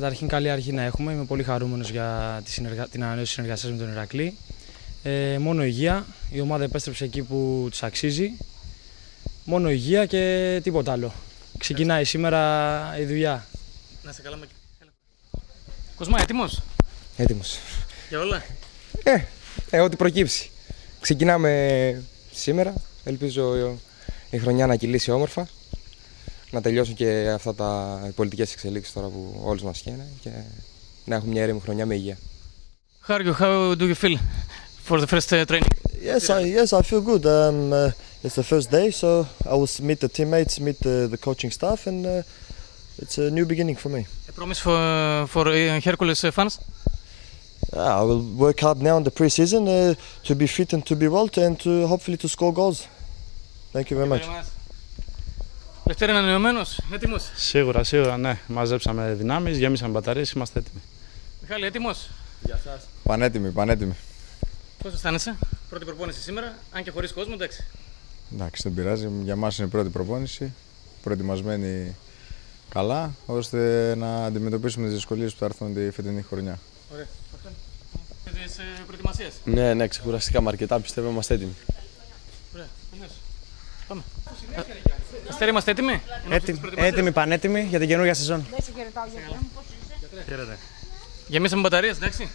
Καταρχήν, καλή αρχή να έχουμε. Είμαι πολύ χαρούμενος για την ανανέωση συνεργασίας με τον Ηρακλή. Μόνο υγεία. Η ομάδα επέστρεψε εκεί που της αξίζει. Μόνο υγεία και τίποτα άλλο. Ξεκινάει σήμερα η δουλειά. Να σε καλά, Κοσμά, έτοιμος? Έτοιμος. Για όλα? Ό,τι προκύψει. Ξεκινάμε σήμερα. Ελπίζω η χρονιά να κυλήσει όμορφα. Να τελειώσουν και αυτά οι πολιτικές εξελίξεις τώρα που όλους μας καίνε και να έχουμε μια ήρεμη χρονιά με υγεία. How do you feel for the first training? Yes, I feel good. It's the first day, so I will meet the teammates, meet the coaching staff, and it's a new beginning for me. A promise for Hercules fans? I will work hard now in the pre-season to be fit and to be well, and to hopefully to score goals. Thank you very much. Λευτέρη, είναι ανανεωμένος, έτοιμος? Σίγουρα, ναι. Μαζέψαμε δυνάμεις, γέμισαμε μπαταρίες, είμαστε έτοιμοι. Μιχάλη, έτοιμος? Γεια σας. Πανέτοιμοι. Πώς αισθάνεσαι? Πρώτη προπόνηση σήμερα, αν και χωρίς κόσμο, εντάξει. Εντάξει, δεν πειράζει. Για μας είναι η πρώτη προπόνηση. Προετοιμασμένοι καλά, ώστε να αντιμετωπίσουμε τις δυσκολίες που θα έρθουν τη φετινή χρονιά. Ωραία. Τις προετοιμασίες? Ναι, ξεκουραστήκαμε αρκετά, πιστεύω είμαστε έτοιμοι. Ωραία, πάμε. Αστέρη, είμαστε έτοιμοι? Έτοιμοι, πανέτοιμοι για την καινούργια σεζόν. Χαίρετε. Γεμίσαμε μπαταρίες, εντάξει.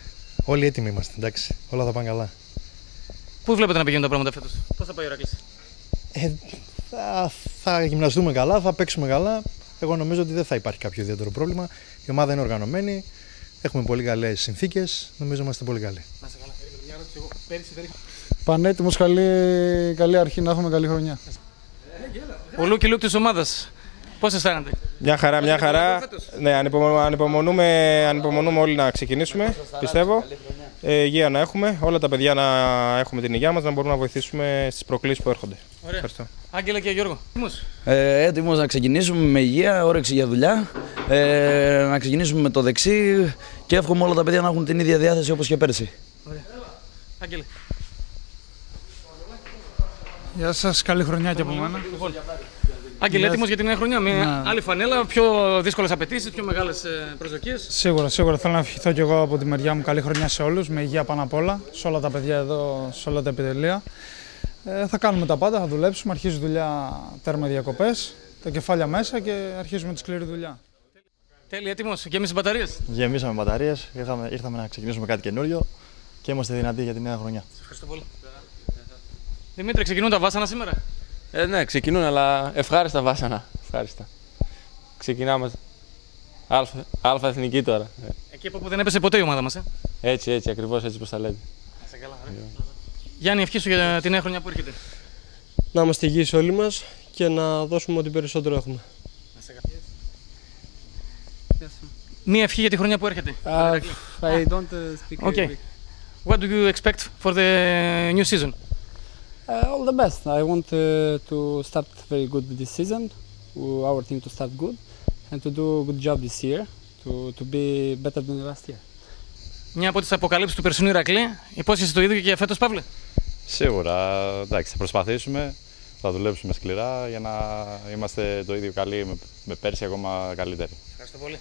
Όλοι έτοιμοι είμαστε, εντάξει. Όλα θα πάνε καλά. Πού βλέπετε να πηγαίνουν τα πράγματα φέτος? Πώς θα πάει ο Ηρακλής? Θα γυμναστούμε καλά, θα παίξουμε καλά. Εγώ νομίζω ότι δεν θα υπάρχει κάποιο ιδιαίτερο πρόβλημα. Η ομάδα είναι οργανωμένη. Έχουμε πολύ καλές συνθήκες. Νομίζω είμαστε πολύ καλοί. Πανέτοιμος, καλή αρχή, να έχουμε καλή χρονιά. Ο Lucky Luke της ομάδας, πώς αισθάνεται? Μια χαρά. Ναι, ανυπομονούμε όλοι να ξεκινήσουμε, πιστεύω. Υγεία να έχουμε, όλα τα παιδιά να έχουμε την υγεία μας, να μπορούμε να βοηθήσουμε στις προκλήσεις που έρχονται. Ωραία. Ευχαριστώ. Άγγελα και Γιώργο, Έτοιμος να ξεκινήσουμε με υγεία, όρεξη για δουλειά. Να ξεκινήσουμε με το δεξί και εύχομαι όλα τα παιδιά να έχουν την ίδια διάθεση όπως και πέρσι. Ωραία. Άγγελε. Γεια σας, καλή χρονιά και από μένα. Άγγελε, έτοιμος για την νέα χρονιά, μια άλλη φανέλα, πιο δύσκολες απαιτήσεις, πιο μεγάλες προσδοκίες. Σίγουρα, θέλω να ευχηθώ και εγώ από τη μεριά μου καλή χρονιά σε όλους, με υγεία πάνω απ' όλα, σε όλα τα παιδιά εδώ, σε όλα τα επιτελεία. Θα κάνουμε τα πάντα, θα δουλέψουμε, αρχίζει δουλειά τέρμα διακοπές, τα κεφάλια μέσα και αρχίζουμε τη σκληρή δουλειά. Τέλεια, έτοιμος, γέμισες μπαταρίες? Γεμίσαμε μπαταρίες, ήρθαμε να ξεκινήσουμε κάτι καινούριο και είμαστε δυνατοί για τη νέα χρονιά. Σας ευχαριστώ πολύ. Δημήτρη, ξεκινούν τα βάσανα σήμερα? Ναι, ξεκινούν, αλλά ευχάριστα βάσανα. Ευχάριστα. Ξεκινάμε. Αλφα εθνική τώρα. Εκεί από που δεν έπεσε ποτέ η ομάδα μας. Έτσι, ακριβώς έτσι πως τα λέτε. Να καλά, Γιάννη, ευχή σου για τη νέα χρονιά που έρχεται. Να είμαστε υγιείς όλοι μας και να δώσουμε ό,τι περισσότερο έχουμε. Μία ευχή για τη χρονιά που έρχεται. I don't speak Okay. What do you expect for the new season? all the best. I want to start very good this season, our team to start good and to do a good job this year, to be better than last year. Μια από τις αποκαλύψεις του περσινού Ηρακλή, υπόσχεσαι το ίδιο και για φέτος, Παύλε? Σίγουρα, εντάξει, θα προσπαθήσουμε, θα δουλέψουμε σκληρά για να είμαστε το ίδιο καλοί με πέρσι, ακόμα καλύτεροι. Ευχαριστώ πολύ.